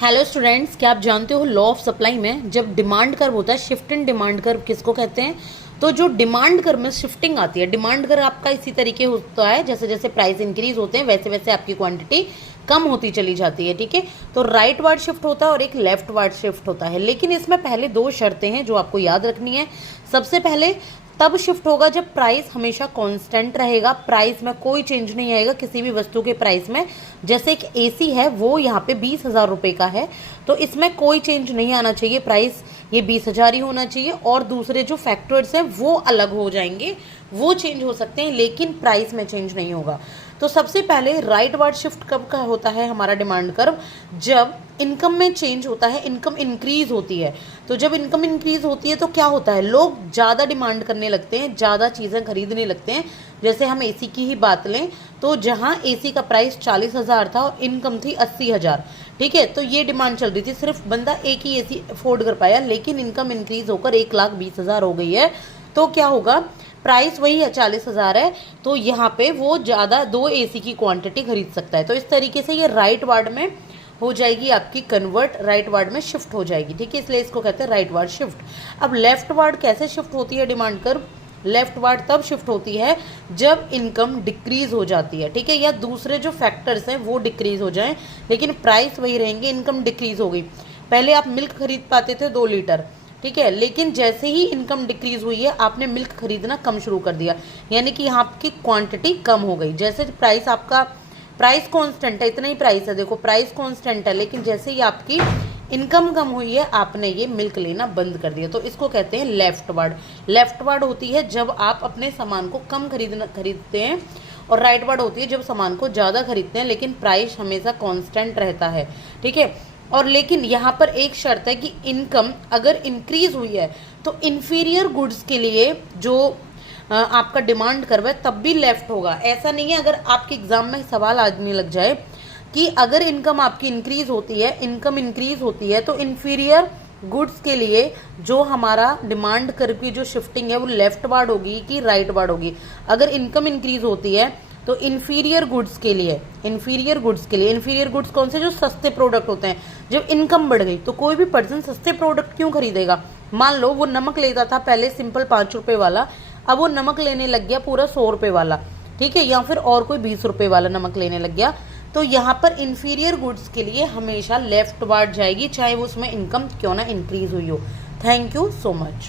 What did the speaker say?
Hello students, क्या आप जानते हो लॉ ऑफ सप्लाई में जब डिमांड कर्व होता है, शिफ्ट इन डिमांड कर्व किसको कहते हैं? तो जो डिमांड कर्व में शिफ्टिंग आती है, डिमांड कर्व आपका इसी तरीके होता है, जैसे जैसे प्राइस इंक्रीज होते हैं वैसे वैसे आपकी क्वांटिटी कम होती चली जाती है। ठीक है, तो राइट वार्ड शिफ्ट होता है और एक लेफ्ट वार्ड शिफ्ट होता है, लेकिन इसमें पहले दो शर्तें हैं जो आपको याद रखनी है। सबसे पहले तब शिफ्ट होगा जब प्राइस हमेशा कांस्टेंट रहेगा, प्राइस में कोई चेंज नहीं आएगा किसी भी वस्तु के प्राइस में। जैसे एक एसी है, वो यहाँ पे 20,000 रुपये का है, तो इसमें कोई चेंज नहीं आना चाहिए, प्राइस ये 20,000 ही होना चाहिए। और दूसरे जो फैक्टर्स हैं वो अलग हो जाएंगे, वो चेंज हो सकते हैं लेकिन प्राइस में चेंज नहीं होगा। तो सबसे पहले राइट वार्ड शिफ्ट कब का होता है हमारा डिमांड कर्व? जब इनकम में चेंज होता है, इनकम इंक्रीज होती है। तो जब इनकम इंक्रीज होती है तो क्या होता है, लोग ज़्यादा डिमांड करने लगते हैं, ज़्यादा चीज़ें खरीदने लगते हैं। जैसे हम एसी की ही बात लें तो जहाँ एसी का प्राइस 40,000 था और इनकम थी 80,000, ठीक है, तो ये डिमांड चल रही थी, सिर्फ बंदा एक ही एसी अफोर्ड कर पाया, लेकिन इनकम इंक्रीज होकर 1,20,000 हो गई है। तो क्या होगा, प्राइस वही है 40,000 है, तो यहाँ पे वो ज़्यादा 2 एसी की क्वांटिटी खरीद सकता है। तो इस तरीके से ये राइट वार्ड में हो जाएगी आपकी कन्वर्ट, राइट वार्ड में शिफ्ट हो जाएगी। ठीक है, इसलिए इसको कहते हैं राइट वार्ड शिफ्ट। अब लेफ्ट वार्ड कैसे शिफ्ट होती है डिमांड कर्व? लेफ्ट वार्ड तब शिफ्ट होती है जब इनकम डिक्रीज हो जाती है, ठीक है, या दूसरे जो फैक्टर्स हैं वो डिक्रीज हो जाएं लेकिन प्राइस वही रहेंगे, इनकम डिक्रीज हो गई। पहले आप मिल्क खरीद पाते थे 2 लीटर, ठीक है, लेकिन जैसे ही इनकम डिक्रीज हुई है आपने मिल्क खरीदना कम शुरू कर दिया, यानी कि यहाँ की क्वांटिटी कम हो गई। जैसे प्राइस आपका, प्राइस कांस्टेंट है, इतना ही प्राइस है, देखो प्राइस कांस्टेंट है, लेकिन जैसे ही आपकी इनकम कम हुई है आपने ये मिल्क लेना बंद कर दिया, तो इसको कहते हैं लेफ्ट वार्ड। लेफ्ट वार्ड होती है जब आप अपने सामान को कम खरीदते हैं, और राइट वार्ड होती है जब सामान को ज़्यादा खरीदते हैं लेकिन प्राइस हमेशा कांस्टेंट रहता है। ठीक है, और लेकिन यहाँ पर एक शर्त है कि इनकम अगर इंक्रीज हुई है तो इन्फीरियर गुड्स के लिए जो आपका डिमांड कर्व है तब भी लेफ्ट होगा। ऐसा नहीं है, अगर आपके एग्जाम में सवाल आने लग जाए कि अगर इनकम आपकी इंक्रीज होती है, इनकम इंक्रीज होती है तो इन्फीरियर गुड्स के लिए जो हमारा डिमांड कर्व की जो शिफ्टिंग है वो लेफ्ट वार्ड होगी कि राइट वार्ड होगी? अगर इनकम इंक्रीज होती है तो इन्फीरियर गुड्स के लिए, इन्फीरियर गुड्स कौन से? जो सस्ते प्रोडक्ट होते हैं। जब इनकम बढ़ गई तो कोई भी पर्सन सस्ते प्रोडक्ट क्यों खरीदेगा? मान लो वो नमक लेता था पहले सिंपल 5 रुपए वाला, अब वो नमक लेने लग गया पूरा 100 रुपए वाला, ठीक है, या फिर और कोई 20 रुपए वाला नमक लेने लग गया। तो यहाँ पर इन्फीरियर गुड्स के लिए हमेशा लेफ्ट वार्ड जाएगी, चाहे वो उसमें इनकम क्यों ना इंक्रीज हुई हो। Thank you so much.